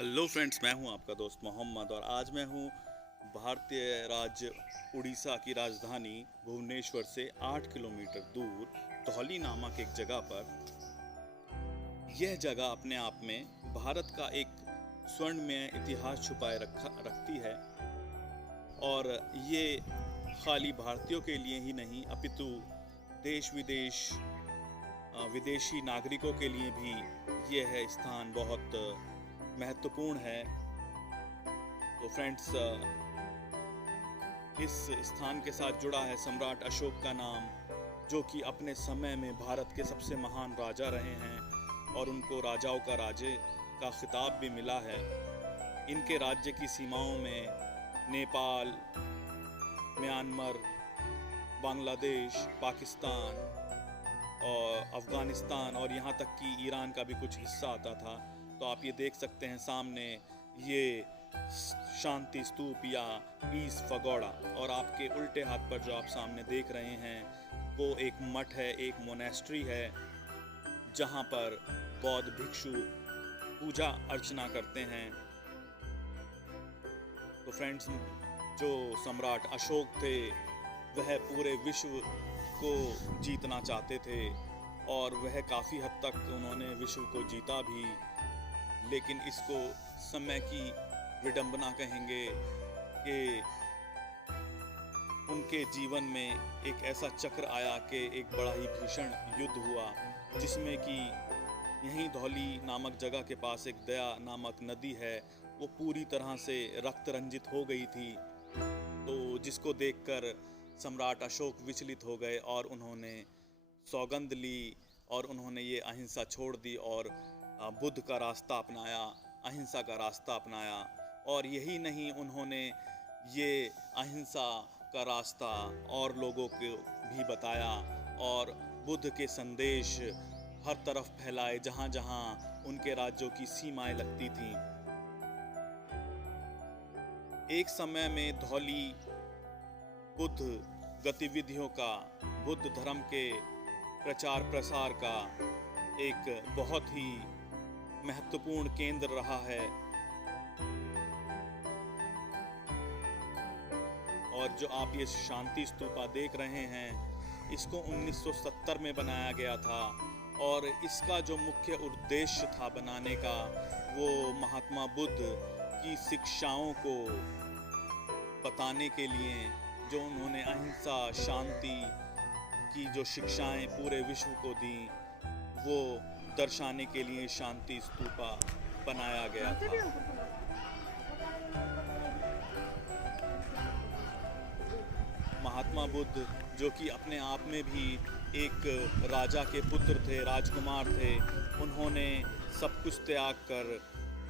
Hello friends, मैं हूं आपका दोस्त मोहम्मद और आज मैं हूं भारतीय राज्य उड़ीसा की राजधानी भुवनेश्वर से 8 किलोमीटर दूर धौली नामक एक जगह पर। यह जगह अपने आप में भारत का एक स्वर्णमय इतिहास छुपाए रखती है और ये खाली भारतीयों के लिए ही नहीं अपितु देश विदेश विदेशी नागरिकों के लिए भी यह स्थान बहुत महत्वपूर्ण है। तो फ्रेंड्स, इस स्थान के साथ जुड़ा है सम्राट अशोक का नाम, जो कि अपने समय में भारत के सबसे महान राजा रहे हैं और उनको राजाओं का राजे का खिताब भी मिला है। इनके राज्य की सीमाओं में नेपाल, म्यांमार, बांग्लादेश, पाकिस्तान और अफ़गानिस्तान और यहाँ तक कि ईरान का भी कुछ हिस्सा आता था। तो आप ये देख सकते हैं सामने ये शांति स्तूप या पीस पगोड़ा, और आपके उल्टे हाथ पर जो आप सामने देख रहे हैं वो एक मठ है, एक मोनेस्ट्री है, जहाँ पर बौद्ध भिक्षु पूजा अर्चना करते हैं। तो फ्रेंड्स, जो सम्राट अशोक थे वह पूरे विश्व को जीतना चाहते थे और वह काफ़ी हद तक उन्होंने विश्व को जीता भी, लेकिन इसको समय की विडंबना कहेंगे कि उनके जीवन में एक ऐसा चक्र आया कि एक बड़ा ही भीषण युद्ध हुआ, जिसमें कि यहीं धौली नामक जगह के पास एक दया नामक नदी है, वो पूरी तरह से रक्त रंजित हो गई थी। तो जिसको देखकर सम्राट अशोक विचलित हो गए और उन्होंने सौगंध ली और उन्होंने ये अहिंसा छोड़ दी और बुद्ध का रास्ता अपनाया, अहिंसा का रास्ता अपनाया। और यही नहीं, उन्होंने ये अहिंसा का रास्ता और लोगों को भी बताया और बुद्ध के संदेश हर तरफ फैलाए जहाँ जहाँ उनके राज्यों की सीमाएं लगती थीं। एक समय में धौली बुद्ध गतिविधियों का, बुद्ध धर्म के प्रचार प्रसार का एक बहुत ही महत्वपूर्ण केंद्र रहा है। और जो आप ये शांति स्तूपा देख रहे हैं, इसको 1970 में बनाया गया था और इसका जो मुख्य उद्देश्य था बनाने का, वो महात्मा बुद्ध की शिक्षाओं को बताने के लिए, जो उन्होंने अहिंसा, शांति की जो शिक्षाएं पूरे विश्व को दी, वो दर्शाने के लिए शांति स्तूपा बनाया गया था। महात्मा बुद्ध, जो कि अपने आप में भी एक राजा के पुत्र थे, राजकुमार थे, उन्होंने सब कुछ त्याग कर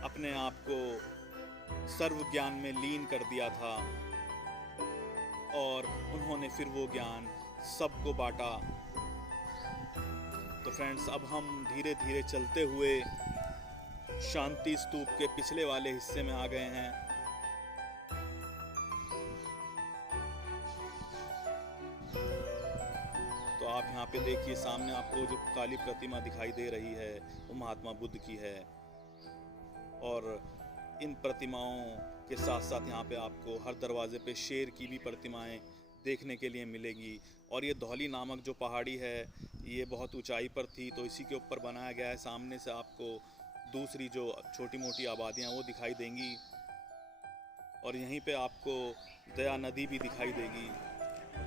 अपने आप को सर्व ज्ञान में लीन कर दिया था और उन्होंने फिर वो ज्ञान सबको बांटा। तो फ्रेंड्स, अब हम धीरे धीरे चलते हुए शांति स्तूप के पिछले वाले हिस्से में आ गए हैं। तो आप यहाँ पे देखिए, सामने आपको जो काली प्रतिमा दिखाई दे रही है वो महात्मा बुद्ध की है। और इन प्रतिमाओं के साथ साथ यहाँ पे आपको हर दरवाजे पे शेर की भी प्रतिमाएं देखने के लिए मिलेगी। और ये धौली नामक जो पहाड़ी है, ये बहुत ऊंचाई पर थी, तो इसी के ऊपर बनाया गया है। सामने से आपको दूसरी जो छोटी मोटी आबादियाँ वो दिखाई देंगी और यहीं पे आपको दया नदी भी दिखाई देगी।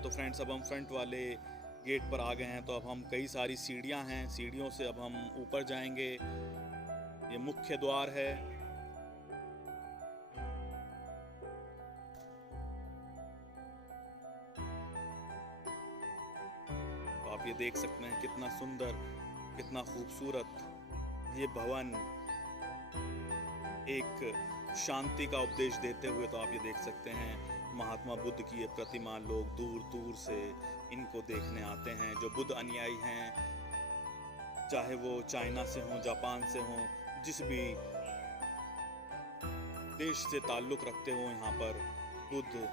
तो फ्रेंड्स, अब हम फ्रंट वाले गेट पर आ गए हैं। तो अब हम, कई सारी सीढ़ियाँ हैं, सीढ़ियों से अब हम ऊपर जाएंगे। ये मुख्य द्वार है। तो आप ये देख सकते हैं कितना सुंदर, कितना खूबसूरत ये भवन एक शांति का उपदेश देते हुए। तो आप ये देख सकते हैं महात्मा बुद्ध की ये प्रतिमा, लोग दूर दूर से इनको देखने आते हैं। जो बुद्ध अनुयायी हैं, चाहे वो चाइना से हों, जापान से हों, जिस भी देश से ताल्लुक़ रखते हो, यहाँ पर बुद्ध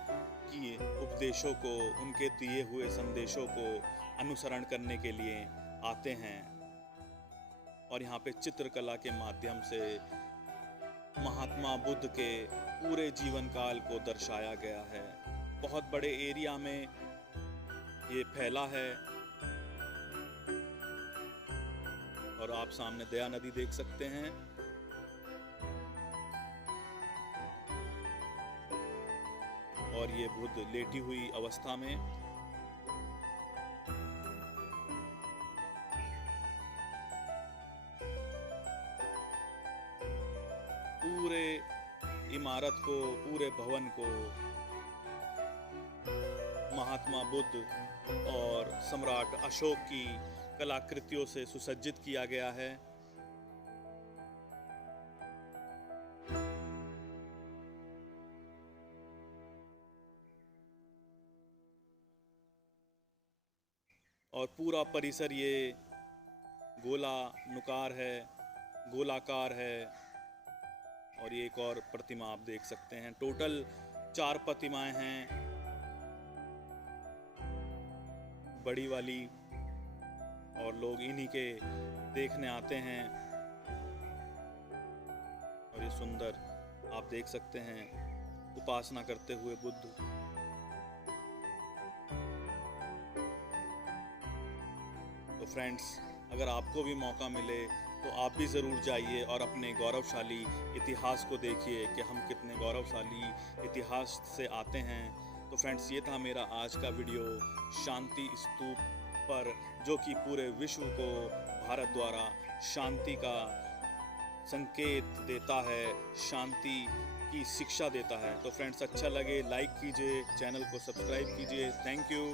की उपदेशों को, उनके दिए हुए संदेशों को अनुसरण करने के लिए आते हैं। और यहाँ पे चित्रकला के माध्यम से महात्मा बुद्ध के पूरे जीवन काल को दर्शाया गया है। बहुत बड़े एरिया में ये फैला है और आप सामने दया नदी देख सकते हैं। और ये बुद्ध लेटी हुई अवस्था में पूरे इमारत को, पूरे भवन को महात्मा बुद्ध और सम्राट अशोक की कलाकृतियों से सुसज्जित किया गया है। और पूरा परिसर ये गोलानुकार है, गोलाकार है। और ये एक और प्रतिमा आप देख सकते हैं। टोटल 4 प्रतिमाएं हैं, बड़ी वाली, और लोग इन्हीं के देखने आते हैं। और ये सुंदर आप देख सकते हैं, उपासना करते हुए बुद्ध। तो फ्रेंड्स, अगर आपको भी मौका मिले तो आप भी ज़रूर जाइए और अपने गौरवशाली इतिहास को देखिए कि हम कितने गौरवशाली इतिहास से आते हैं। तो फ्रेंड्स, ये था मेरा आज का वीडियो शांति स्तूप पर, जो कि पूरे विश्व को भारत द्वारा शांति का संकेत देता है, शांति की शिक्षा देता है। तो फ्रेंड्स, अच्छा लगे लाइक कीजिए, चैनल को सब्सक्राइब कीजिए। Thank you.